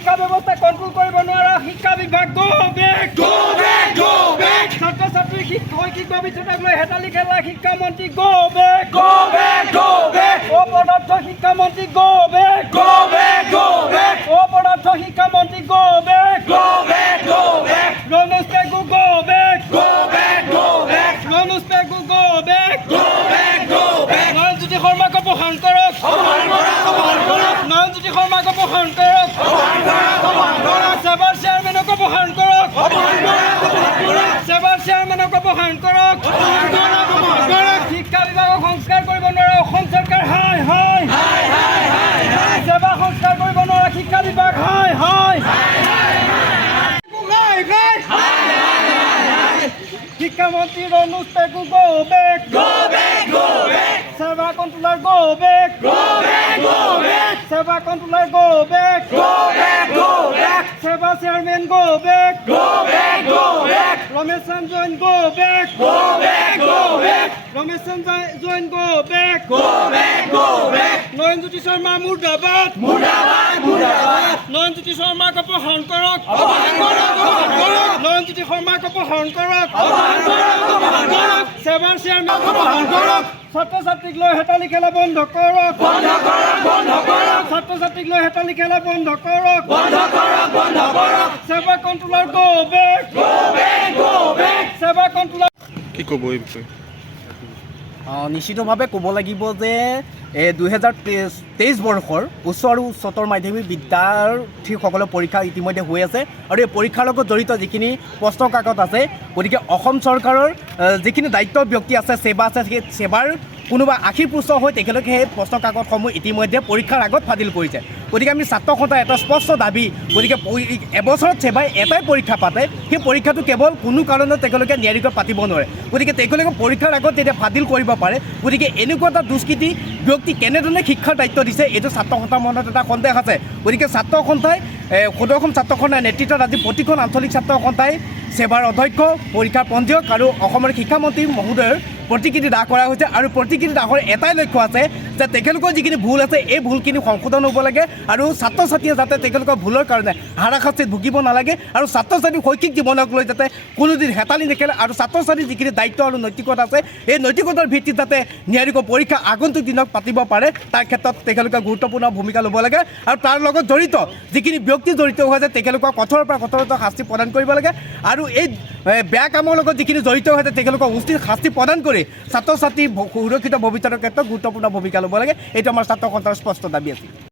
শিক্ষা ব্যৱস্থা কন্ট্ৰোল কৰিব নোৱাৰা শিক্ষা বিভাগ গো বেক ছাত্ৰ ছাত্ৰী শৈক্ষিক ভৱিষ্যতক লৈ হেতালি খেলা শিক্ষামন্ত্ৰী গো বেক অপদাৰ্থ শিক্ষামন্ত্ৰী গো বেক অপদাৰ্থ শিক্ষামন্ত্ৰী go back Ramesh Pegu go back Ramesh Pegu go back Nayanjyoti শৰ্মাক অপসাৰণ কৰক নয়নজ্যোতি শৰ্মাক অপসাৰণ কৰক সেবাৰ চেয়াৰমেনক অপসাৰণ কৰক সেবাৰ চেয়াৰমেনক অপসাৰণ কৰক শিক্ষা বিভাগক সংস্কাৰ কৰিব নোৱাৰা অসম চৰকাৰ হাই হাই সেৱা সংস্কাৰ কৰিব নোৱাৰা শিক্ষা বিভাগ হাই হাই শিক্ষামন্ত্ৰী Ramesh Pegu go back SEBA controller go back SEBA controller go back SEBA chairman go back Ramesh Sanjayan go back Ramesh Sanjayan go back Nayanjyoti Sharma মুৰ্দাবাদ নয়নজ্যোতি শৰ্মাক অপসাৰণ কৰক নয়নজ্যোতি শৰ্মাক অপসাৰণ কৰক সেৱাৰ চেয়াৰমেন অপসাৰণ কৰক ছাত্ৰ ছাত্ৰীক লৈ হেতালি খেলা বন্ধ কৰক ছাত্ৰ ছাত্ৰীক লৈ হেতালি খেলা বন্ধ কৰক সেৱা controller go back SEBA controller কি ক'ব এই বিষয়ে নিশ্চিতভাৱে ক'ব লাগিব যে 2023 বৰ্ষৰ উচ্চ আৰু উচ্চতৰ মাধ্যমিক বিদ্যাৰ্থীসকলৰ পৰীক্ষা ইতিমধ্যে হৈ আছে আৰু এই পৰীক্ষাৰ লগত জড়িত যিখিনি প্ৰশ্ন কাকত আছে গতিকে অসম চৰকাৰৰ যিখিনি দায়িত্ব ব্যক্তি আছে সেৱা আছে সেই সেৱাৰ কোনোবা আশীপুষ্ট হৈ তেখেতলোকে সেই প্ৰশ্ন কাকতসমূহ ইতিমধ্যে পৰীক্ষাৰ আগত ফাদিল কৰিছে গতিকে আমি ছাত্ৰ সন্থাৰ এটা স্পষ্ট দাবী গতিকে এবছৰত সেৱাই এটাই পৰীক্ষা পাতে সেই পৰীক্ষাটো কেৱল কোনো কাৰণত তেখেতলোকে নিয়াৰিকৈ পাতিব নোৱাৰে গতিকে তেখেতলোকে পৰীক্ষাৰ আগত তেতিয়া ফাদিল কৰিব পাৰে গতিকে এনেকুৱা এটা দুষ্কৃতি ব্যক্তি কেনেধৰণে শিক্ষাৰ দায়িত্ব দিছে এইটো ছাত্ৰ সন্থাৰ মনত এটা সন্দেহ আছে গতিকে ছাত্ৰ সন্থাই ১৭খন ছাত্ৰ সন্থাৰ নেতৃত্বত আজি প্ৰতিখন আঞ্চলিক ছাত্ৰ সন্থাই সেৱাৰ অধ্যক্ষ পৰীক্ষাৰ পঞ্জীয়ক আৰু অসমৰ শিক্ষামন্ত্ৰী মহোদয়ৰ প্ৰতিকৃতি দাহ কৰা হৈছে আৰু প্ৰতিকৃতি দাহৰ এটাই লক্ষ্য আছে যে তেখেতলোকৰ যিখিনি ভুল আছে এই ভুলখিনি সংশোধন হ'ব লাগে আৰু ছাত্ৰ ছাত্ৰীয়ে যাতে তেখেতলোকৰ ভুলৰ কাৰণে হাৰাশাস্তিত ভুগিব নালাগে আৰু ছাত্ৰ ছাত্ৰীৰ শৈক্ষিক জীৱনক লৈ যাতে কোনোদিন হেতালি নেখেলে আৰু ছাত্ৰ ছাত্ৰীৰ যিখিনি দায়িত্ব আৰু নৈতিকতা আছে এই নৈতিকতাৰ ভিত্তিত যাতে নিয়াৰিকৈ পৰীক্ষা আগন্তুক দিনত পাতিব পাৰে তাৰ ক্ষেত্ৰত তেখেতলোকে গুৰুত্বপূৰ্ণ ভূমিকা ল'ব লাগে আৰু তাৰ লগত জড়িত যিখিনি ব্যক্তি জড়িত হৈ আছে তেখেতলোকক কঠোৰৰ পৰা কঠোৰতৰ শাস্তি প্ৰদান কৰিব লাগে আৰু এই বেয়া কামৰ লগত যিখিনি জড়িত হৈ আছে তেখেতলোকক উচিত শাস্তি প্ৰদান কৰি ছাত্ৰ ছাত্ৰীৰ সুৰক্ষিত ভৱিষ্যতৰ ক্ষেত্ৰত গুৰুত্বপূৰ্ণ ভূমিকা ল'ব লাগে এইটো আমাৰ ছাত্ৰ সন্থাৰ স্পষ্ট দাবী আছিল